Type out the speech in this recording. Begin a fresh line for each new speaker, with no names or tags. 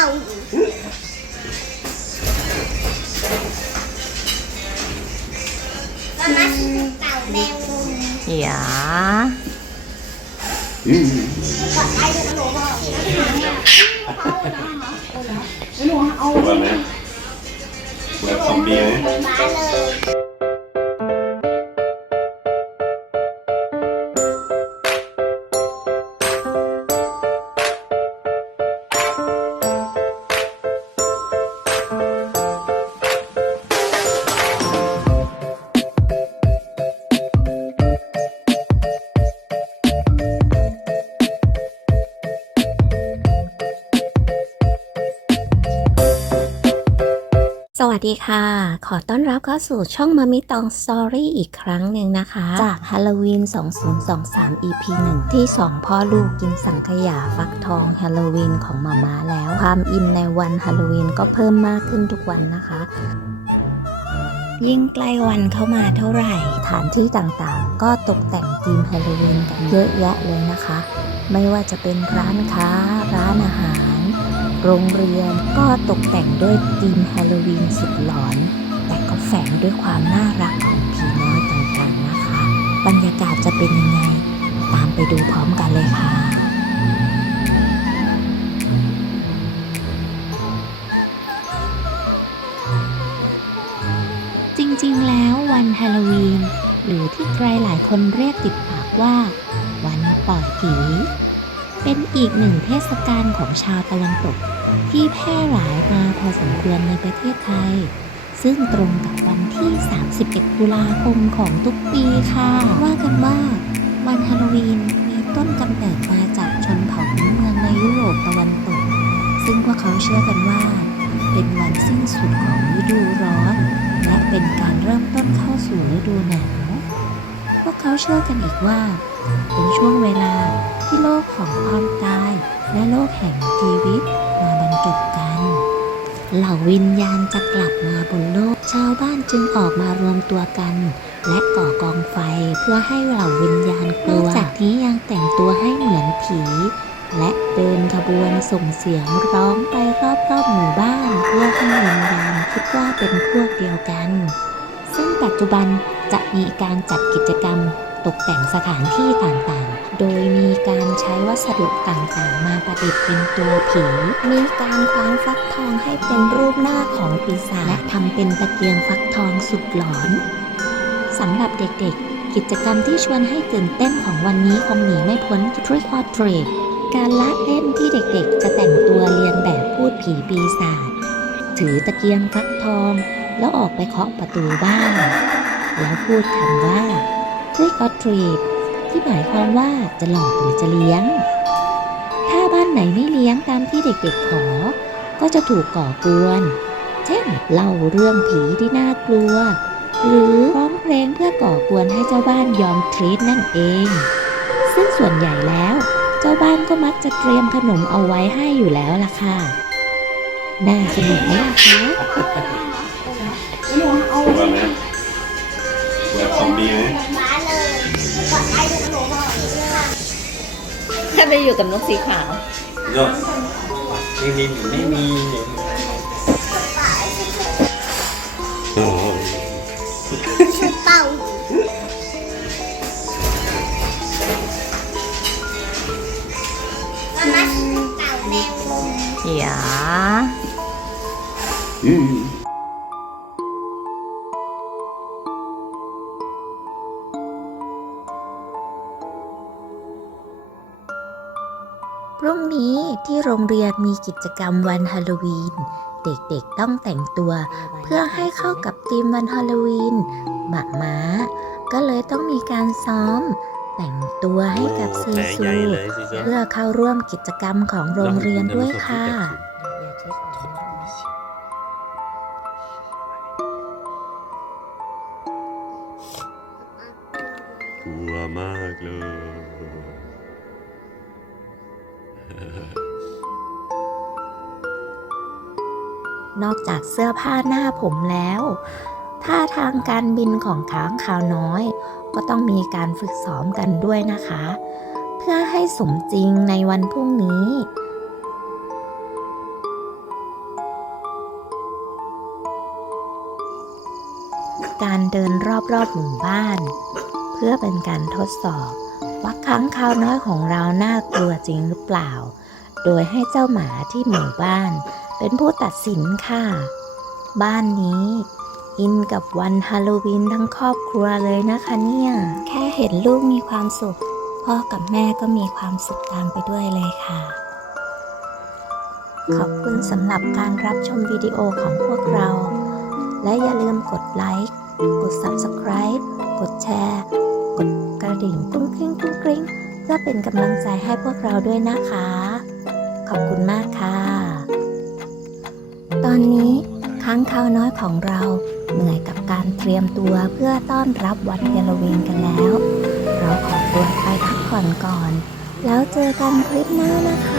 าวมามาคื
อเต่า
แมงมุมอย่า
ก่อนได้ดูหนูบอกสีน้ำตาลเอาเหรอไม่รู้เอา แบบซอมบี้เนี่ย มา
เลย
สวัสดีค่ะ ขอต้อนรับเข้าสู่ช่องมามิตองสตอรี่อีกครั้งหนึ่งนะคะ จากฮาโลวีน 2023 EP 1 ที่ 2 พ่อลูกกินสังขยาฟักทองฮาโลวีนของมาม่าแล้ว ความอินในวันฮาโลวีนก็เพิ่มมากขึ้นทุกวันนะคะ ยิ่งใกล้วันเข้ามาเท่าไหร่สถานที่ต่างๆ ก็ตกแต่งธีมฮาโลวีนกันเยอะแยะเลยนะคะ ไม่ว่าจะเป็นร้านค้า ร้านอาหาร โรงเรียนก็ตกแต่งด้วยธีมฮาโลวีนสุดหลอน แต่ก็แฝงด้วยความน่ารักของผีน้อยต่างๆนะคะ บรรยากาศจะเป็นยังไง ตามไปดูพร้อมกันเลยค่ะจริงๆ แล้ววันฮาโลวีน หรือที่ใครหลายคนเรียกติดปากว่า วันปล่อยผี เป็นอีกหนึ่งเทศกาลของชาวตะวันตก ที่แพร่หลายมาพอสมควรในประเทศไทย ซึ่งตรงกับวันที่ 31 ตุลาคมของทุกปีค่ะ ว่ากันว่าวันฮาโลวีนมีต้นกำเนิดมาจากชนเผ่าพื้นเมืองในยุโรปตะวันตก ซึ่งพวกเขาเชื่อกันว่า เป็นวันสิ้นสุดของฤดูร้อน และเป็นการเริ่มต้นเข้าสู่ฤดูหนาว พวกเขาเชื่อกันอีกว่า เป็นช่วงเวลา ที่โลกของความตายและโลกแห่งชีวิตมาบรรจบกัน เหล่าวิญญาณจะกลับมาบนโลก ชาวบ้านจึงออกมารวมตัวกัน และก่อกองไฟเพื่อให้เหล่าวิญญาณกลัวจากนี้ยังแต่งตัวให้เหมือนผี และเดินขบวนส่งเสียงร้องไปรอบๆหมู่บ้านเพื่อให้วิญญาณคิดว่าเป็นพวกเดียวกัน ซึ่งปัจจุบันจะมีการจัดกิจกรรม ตกแต่งสถานที่ต่างๆ โดยมีการใช้วัสดุต่างๆ มาประดิษฐ์เป็นตัวผี มีการคว้านฟักทองให้เป็นรูปหน้าของปีศาจและทำเป็นตะเกียงฟักทองสุดหลอนสำหรับเด็กๆ กิจกรรมที่ชวนให้ตื่นเต้นของวันนี้คงหนีไม่พ้น Trick or Treat การละเล่นที่เด็กๆ จะแต่งตัวเรียนแบบพูดผีปีศาจถือตะเกียงฟักทอง แล้วออกไปเคาะประตูบ้าน แล้วพูดคำว่า Trick or Treat ที่หมายความว่าจะหลอกหรือจะเลี้ยง ถ้าบ้านไหนไม่เลี้ยงตามที่เด็กๆขอ ก็จะถูกก่อกวน เช่น เล่าเรื่องผีที่น่ากลัว หรือร้องเพลงเพื่อก่อกวนให้เจ้าบ้านยอมทรีตนั่นเอง ซึ่งส่วนใหญ่แล้ว เจ้าบ้านก็มักจะเตรียมขนมเอาไว้ให้อยู่แล้วล่ะค่ะ น่าสนุกไหมล่ะคะ
กลัวไหมกลัวซอมบี้ไหม
ถ้าไปอยู่กับนกสีขาว
เนาะไม่มีไม่มีโอ้โห
ป่ามามาเป่าแมว
อย่า
อืม
รุ่งนี้ที่โรงเรียนมีกิจกรรมวันฮาโลวีน เด็กๆต้องแต่งตัว เพื่อให้เข้ากับธีมวันฮาโลวีนหมาม้า ก็เลยต้องมีการซ้อม แต่งตัวให้กับซี
แผล
ซู
ใหญ่เลยสิจ๊ะ
เพื่อเข้าร่วมกิจกรรมของโรงเรียนด้วยค่ะ
กลัวมากเลย
นอกจากเสื้อผ้าหน้าผมแล้วท่าทางการบินของค้างคาวน้อย ก็ต้องมีการฝึกซ้อมกันด้วยนะคะ เพื่อให้สมจริงในวันพรุ่งนี้การเดินรอบๆหมู่บ้าน เพื่อเป็นการทดสอบ ว่าค้างคาวน้อยของเราน่ากลัวจริงหรือเปล่า โดยให้เจ้าหมาที่หมู่บ้าน เป็นผู้ตัดสินค่ะ บ้านนี้อินกับวันฮาโลวีนทั้งครอบครัวเลยนะคะเนี่ย แค่เห็นลูกมีความสุข พ่อกับแม่ก็มีความสุขตามไปด้วยเลยค่ะ ขอบคุณสำหรับการรับชมวิดีโอของพวกเรา และอย่าลืมกดไลค์ กด Subscribe กดแชร์ เป็นกำลังใจให้พวกเราด้วยนะคะ ขอบคุณมากค่ะ ตอนนี้ค้างคาวน้อยของเราเหนื่อยกับการเตรียมตัวเพื่อต้อนรับวันฮาโลวีนกันแล้ว เราขอตัวไปพักผ่อนก่อน แล้วเจอกันคลิปหน้านะคะ